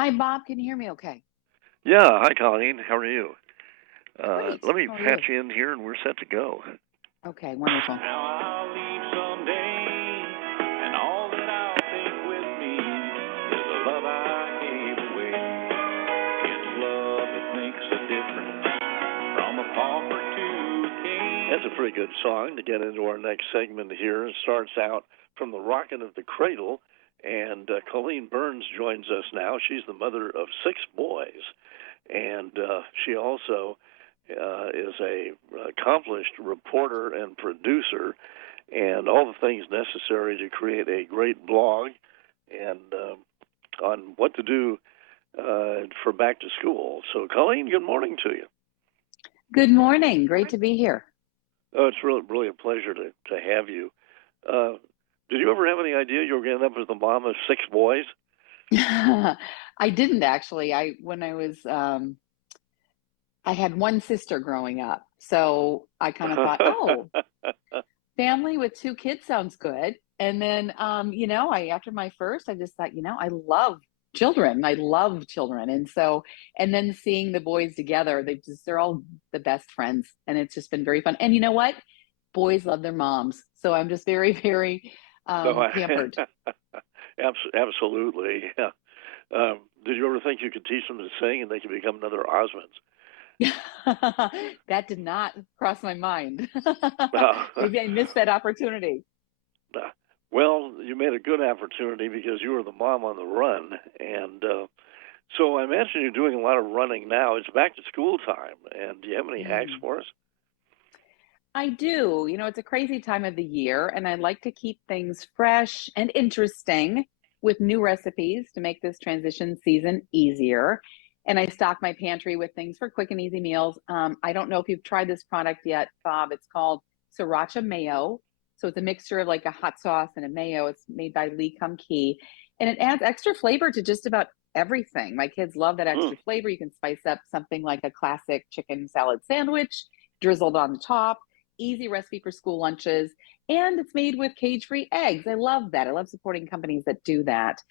Hi, Bob. Can you hear me okay? Yeah, hi Colleen. How are you? Great. Let me How are patch you? you in here and we're set to go. Okay, wonderful. Now I'll leave someday, and all that I'll take with me is the love I gave away. It's love that makes a difference from a pauper to a king. That's a pretty good song to get into our next segment here. It starts out from the rockin' of the cradle, and Colleen Burns joins us now. She's the mother of 6 boys, and she also is a accomplished reporter and producer, and all the things necessary to create a great blog and on what to do for back to school. So, Colleen, good morning to you. Good morning. Great to be here. Oh, it's really a pleasure to have you. Uh, did you ever have any idea you were going to end up as the mom of 6 boys? I didn't actually. I had one sister growing up. So I kind of thought, oh, family with two kids sounds good. And then, after my first, I just thought, I love children. I love children. And then seeing the boys together, they're all the best friends. And it's just been very fun. And you know what? Boys love their moms. So I'm just very, very No, pampered. absolutely. Yeah. Did you ever think you could teach them to sing and they could become another Osmonds? That did not cross my mind. Uh, Maybe I missed that opportunity. well, you made a good opportunity because you were the mom on the run, and so I imagine you're doing a lot of running now. It's back to school time, and do you have any hacks Mm. for us? I do. It's a crazy time of the year, and I like to keep things fresh and interesting with new recipes to make this transition season easier. And I stock my pantry with things for quick and easy meals. I don't know if you've tried this product yet, Bob. It's called Sriracha Mayo. So it's a mixture of like a hot sauce and a mayo. It's made by Lee Kum Kee, and it adds extra flavor to just about everything. My kids love that Mm. extra flavor. You can spice up something like a classic chicken salad sandwich drizzled on the top. Easy recipe for school lunches, and it's made with cage-free eggs. I love that. I love supporting companies that do that.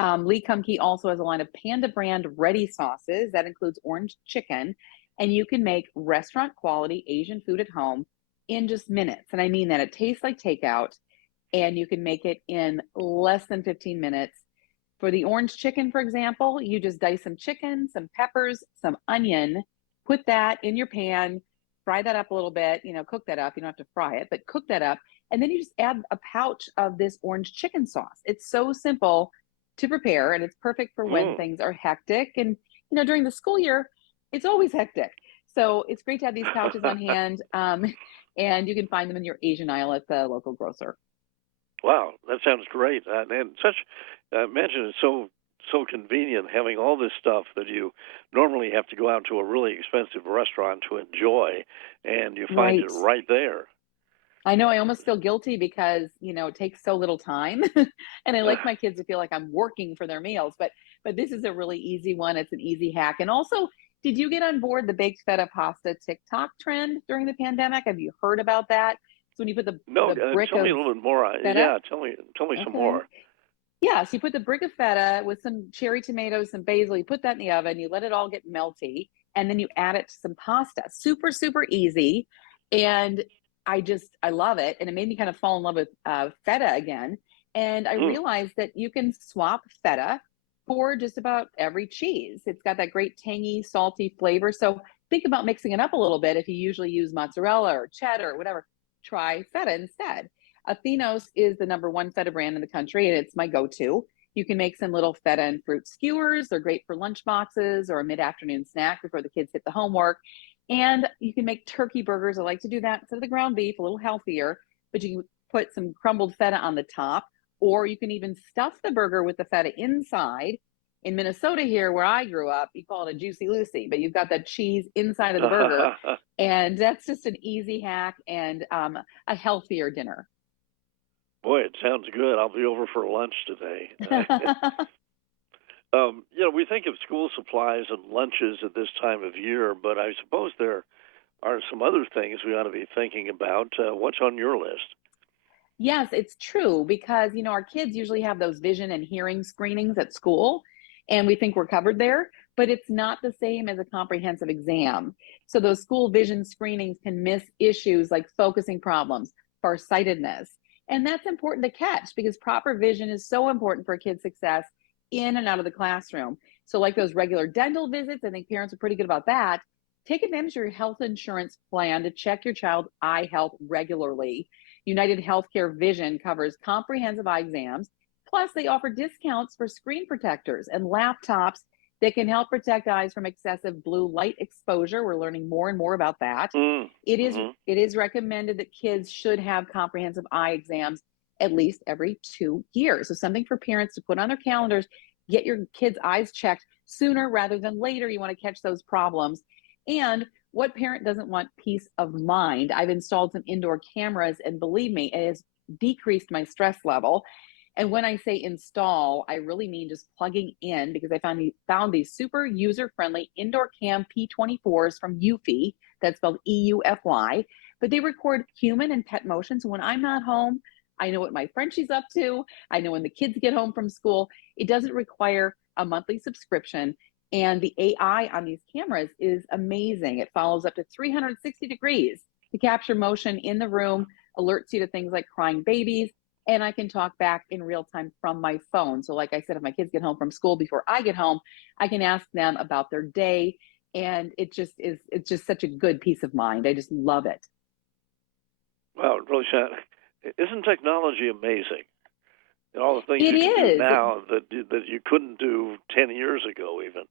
Lee Kum Kee also has a line of Panda brand ready sauces that includes orange chicken, and you can make restaurant quality Asian food at home in just minutes. And I mean that. It tastes like takeout, and you can make it in less than 15 minutes. For the orange chicken, for example, you just dice some chicken, some peppers, some onion, put that in your pan, fry that up a little bit, cook that up. You don't have to fry it, but cook that up. And then you just add a pouch of this orange chicken sauce. It's so simple to prepare, and it's perfect for when Mm. things are hectic. And, during the school year, it's always hectic. So it's great to have these pouches on hand. And you can find them in your Asian aisle at the local grocer. Wow, that sounds great, and such. Imagine it's so convenient having all this stuff that you normally have to go out to a really expensive restaurant to enjoy, and you find it Right. right there. I know I almost feel guilty because, it takes so little time. And I like my kids to feel like I'm working for their meals, but this is a really easy one. It's an easy hack. And also, did you get on board the baked feta pasta TikTok trend during the pandemic? Have you heard about that? So when you put the No, the brick tell me a of little bit more. feta, Yeah, tell me some okay. more. Yeah, so you put the brick of feta with some cherry tomatoes, some basil, you put that in the oven, you let it all get melty, and then you add it to some pasta. Super, super easy. And I love it. And it made me kind of fall in love with feta again. And I Mm. realized that you can swap feta for just about every cheese. It's got that great tangy, salty flavor. So think about mixing it up a little bit. If you usually use mozzarella or cheddar or whatever, try feta instead. Athenos is the number one feta brand in the country, and it's my go-to. You can make some little feta and fruit skewers. They're great for lunch boxes or a mid-afternoon snack before the kids hit the homework. And you can make turkey burgers. I like to do that instead of the ground beef, a little healthier, but you can put some crumbled feta on the top, or you can even stuff the burger with the feta inside. In Minnesota, here where I grew up, you call it a juicy Lucy, but you've got that cheese inside of the burger. And that's just an easy hack and a healthier dinner. Boy, it sounds good. I'll be over for lunch today. We think of school supplies and lunches at this time of year, but I suppose there are some other things we ought to be thinking about. What's on your list? Yes, it's true because, our kids usually have those vision and hearing screenings at school. and we think we're covered there, but it's not the same as a comprehensive exam. So those school vision screenings can miss issues like focusing problems, farsightedness. And that's important to catch because proper vision is so important for a kid's success in and out of the classroom. So, like those regular dental visits, I think parents are pretty good about that. Take advantage of your health insurance plan to check your child's eye health regularly. United Healthcare Vision covers comprehensive eye exams. Plus, they offer discounts for screen protectors and laptops that can help protect eyes from excessive blue light exposure. We're learning more and more about that. It is Mm-hmm. it is recommended that kids should have comprehensive eye exams at least every 2 years. So something for parents to put on their calendars. Get your kids' eyes checked sooner rather than later. You want to catch those problems. And what parent doesn't want peace of mind? I've installed some indoor cameras, and believe me, it has decreased my stress level. And when I say install, I really mean just plugging in because I found these super user-friendly indoor cam P24s from Eufy. That's spelled EUFY. But they record human and pet motion. So when I'm not home, I know what my Frenchie's up to. I know when the kids get home from school. It doesn't require a monthly subscription. And the AI on these cameras is amazing. It follows up to 360 degrees to capture motion in the room, alerts you to things like crying babies, and I can talk back in real time from my phone. So like I said, if my kids get home from school before I get home, I can ask them about their day. And it's just such a good peace of mind. I just love it. Well, really, isn't technology amazing? And all the things It you can do is. now that you couldn't do 10 years ago, even.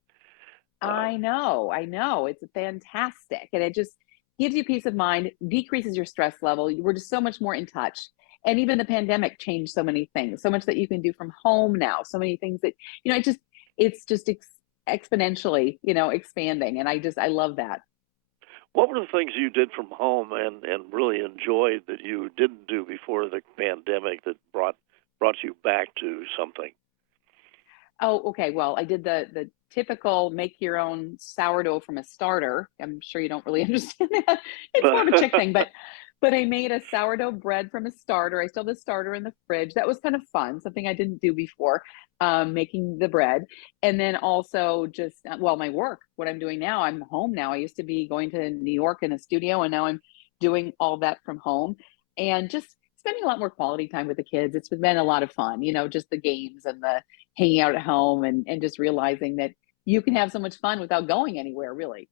I know. It's fantastic. And it just gives you peace of mind, decreases your stress level. We're just so much more in touch. And even the pandemic changed so many things, so much that you can do from home now, so many things that, it's just exponentially, expanding. And I love that. What were the things you did from home and really enjoyed that you didn't do before the pandemic that brought you back to something? Oh, okay. Well, I did the typical make your own sourdough from a starter. I'm sure you don't really understand that. It's more of a chick thing, but I made a sourdough bread from a starter. I still have the starter in the fridge. That was kind of fun, something I didn't do before, making the bread. And then also just my work, what I'm doing now. I'm home now. I used to be going to New York in a studio, and now I'm doing all that from home, and just spending a lot more quality time with the kids. It's been a lot of fun, just the games and the hanging out at home and just realizing that you can have so much fun without going anywhere, really.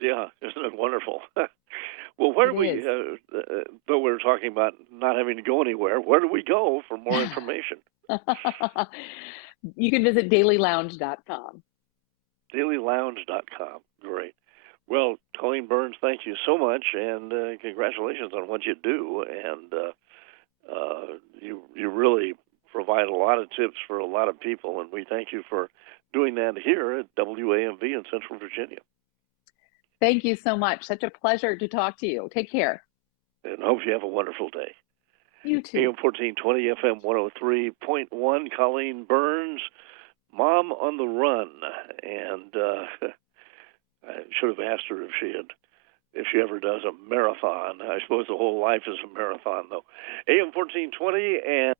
Yeah, isn't it wonderful? Well, where It do we, is. though we're talking about not having to go anywhere, where do we go for more information? You can visit dailylounge.com. Dailylounge.com. Great. Well, Colleen Burns, thank you so much, and congratulations on what you do. And you really provide a lot of tips for a lot of people, and we thank you for doing that here at WAMV in Central Virginia. Thank you so much. Such a pleasure to talk to you. Take care. And hope you have a wonderful day. You too. AM 1420, FM 103.1, Colleen Burns, Mom on the Run. And I should have asked her if she ever does a marathon. I suppose the whole life is a marathon, though. AM 1420 and